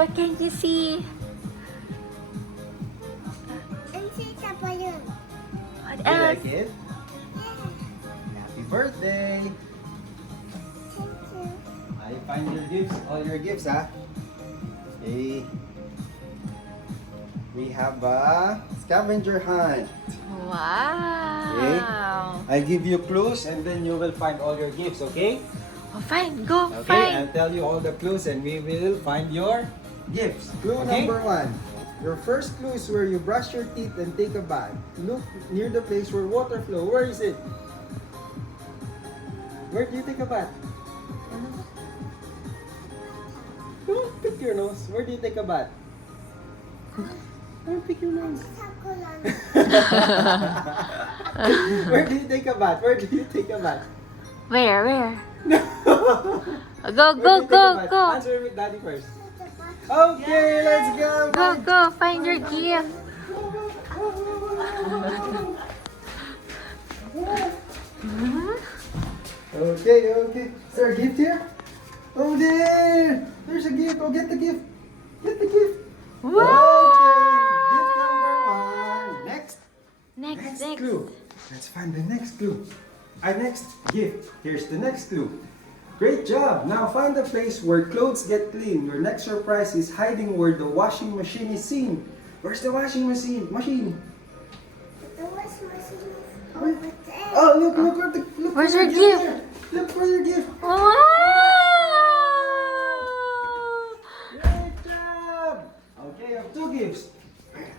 What can you see? And see the balloon. What You else? like it? Happy birthday! Thank you. I find your gifts, all your gifts, ah. Okay. We have a scavenger hunt. Wow. I'll give you clues and then you will find all your gifts, okay? Oh, fine. Go. Okay, Fine. I'll tell you all the clues and we will find your gifts. Clue Okay. number 1. Your first clue is where you brush your teeth and take a bath. Look near the place where water flow. Where is it? Where do you take a bath? Don't pick your nose. Where do you take a bath? Don't pick your nose. Chocolate. Where do you take a bath? Where do you take a bath? Where? Where? Go, Where go, do you take go, a bath? go. Answer with daddy first. Okay, let's go. Go, go. Find your gift. Okay, okay. Is there a gift here? Oh, there! There's a gift. Oh, get the gift. Get the gift. Wow. Okay, gift number 1. Next. Next. Clue. Let's find the next clue. Our next gift. Here's the next clue. Great job! Now find the place where clothes get clean. Your next surprise is hiding where the washing machine is seen. Where's the washing machine? The washing machine is over there. Oh, look Where's for your gift? there. Look for your gift. Wow. Great job! Okay, you have 2 gifts.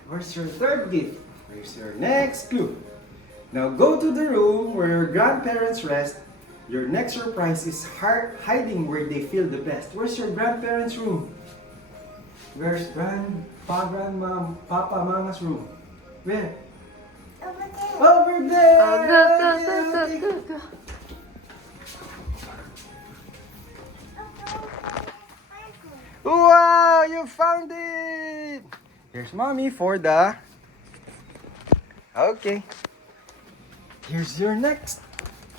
Where's your third gift? Where's your next clue? Now go to the room where your grandparents rest. Your next surprise is hiding where they feel the best. Where's your grandparents' room? Where's grandpa, grandma, papa, mama's room? Where? Over there. Over there! Oh, go, go, Okay, go, okay. go, go, go. Wow, you found it! Here's mommy for the... Okay. Here's your next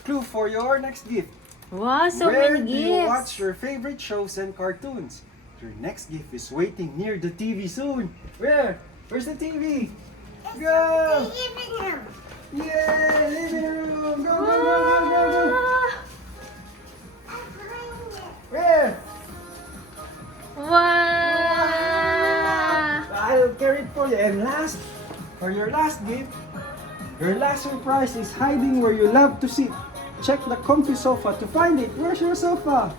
clue for your next gift. Wow, so Where many do you watch gifts. your favorite shows and cartoons? Your next gift is waiting near the TV soon. Where? Where's the TV? Go! Living room. Yay! Living room! Go, go, go, go, go, go! I find it. Where? Wow. I'll carry it for you. And last, for your last gift, your last surprise is hiding where you love to sit. Check the comfy sofa to find it. Where's your sofa?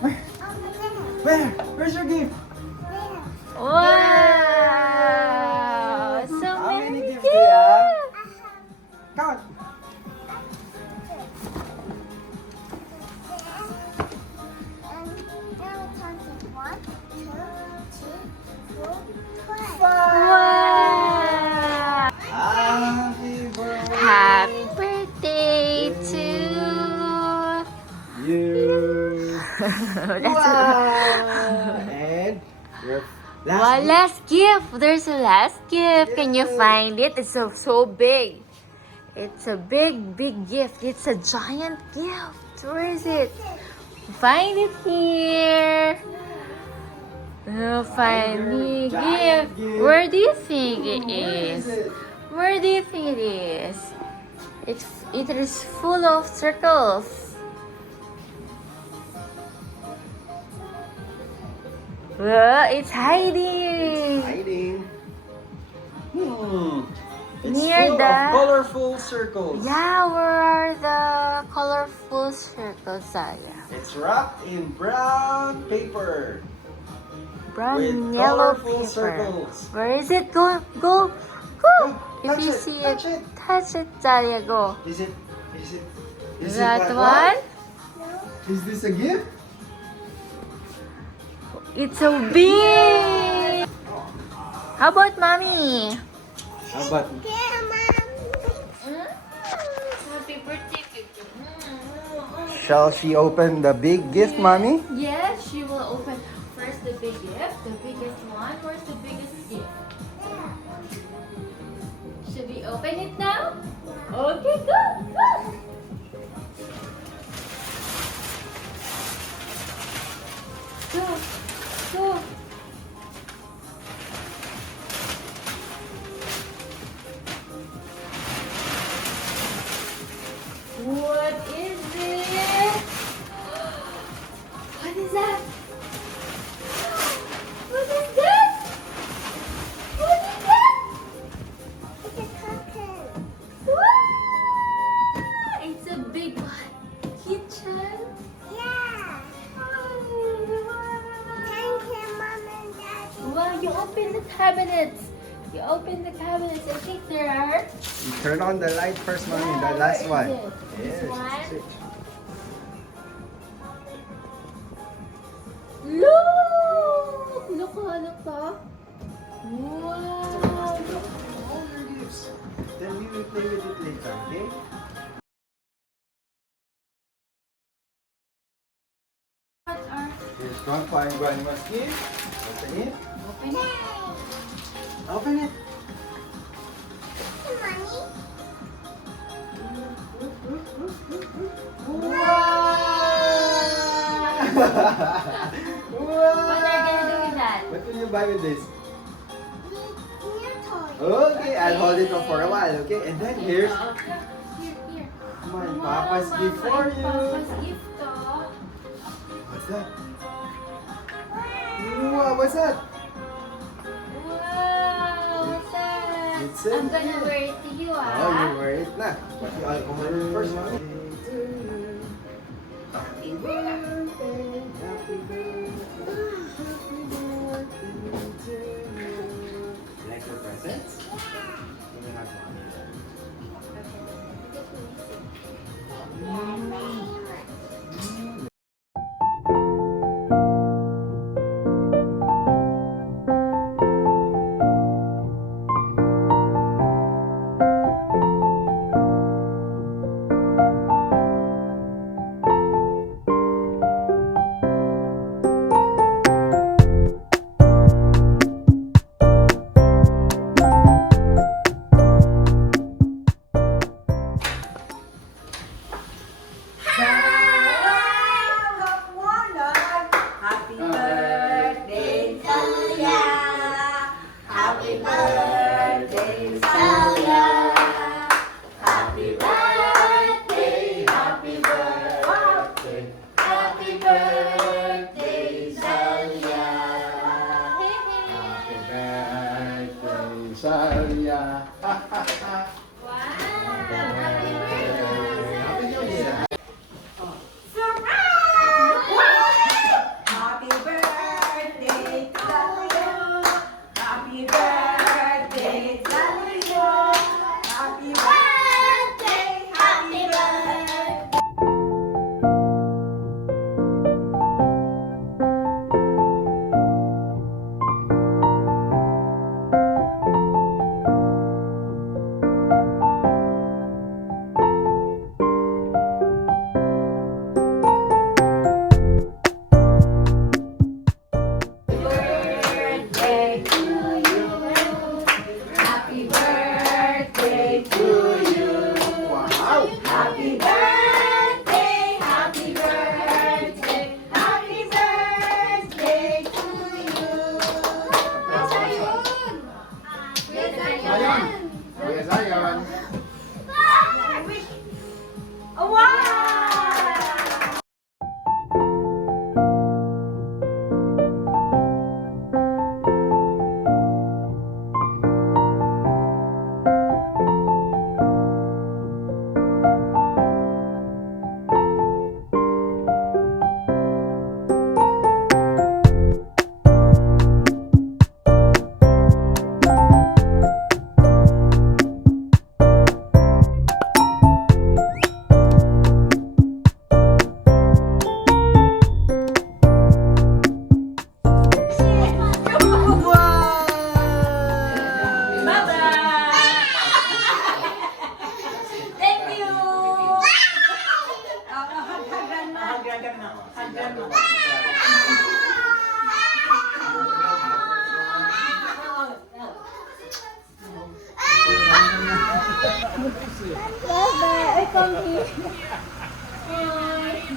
Where? Over there. Where? Where's your gift? There. Wow. So How many many gifts do you have? gifts. Count. Wow. Happy birthday Happy birthday to you. Wow. And your One last last gift. There's a last gift. Can you find it? It's so big. It's a big gift. It's a giant gift. Where is it? Find it here. Oh, find the giant gift. gift. Where do you think it Where is? it? Where do you think it is? It is full of circles. It's hiding. Hiding. It's Near full the- of colorful circles. Yeah, where are the colorful circles? Yeah. It's wrapped in brown paper. Brown, With yellow colorful paper. circles. Where is it? Go. Go, If touch you it, see touch it, it. touch it, Talia, go. Is it That one? Is this a gift? It's so big. How about mommy? How about Happy birthday, shall she open the big gift, mommy? Yes, she will open first the big gift, the biggest one. Where's the biggest gift? Should we open it now? Okay, go. Go. So, what is this? What is that? What is that? What is that? It's a cotton. Wow! It's a big one. Kitchen. Yeah. Thank you, Mom and Daddy. Wow, you open the cabinets. You open the cabinets. I think there are. You turn on the light first, mommy. Yeah, The last where one. is it? This Yes, one? switch. Look! Look, look, Wow! Look. All your gifts. Then we will play with it later, okay? What are... Here's Grandpa and Grandma's gift. Open it. Open it. Open it. Mommy. What are you gonna do with that? What will you buy with this? New toy. Okay, I'll hold it for a while, okay? And then here's Here. my Wow, Papa's gift for you. Papa's gift, oh. What's that? Wow, what's that? Wow, what's that? It's a- I'm gonna wear it to you, ah. Oh, you wear it na. But you alcohol it first, mommy. Happy birthday, happy birthday, happy birthday to you. Like your presents? You will have mommy. Happy birthday, Salia. Happy birthday, Salia. Happy birthday, happy birthday, happy birthday, Salia. Happy birthday, Salia. Happy New Year. Happy birthday to you. Happy birthday to you. Happy birthday, happy birthday. Birthday to you. Happy birthday to you. Wow! Happy birthday, happy birthday, happy birthday to you. Ayan! Yes, ayan! Wow! Thank you. Bye-bye. I come here. Bye.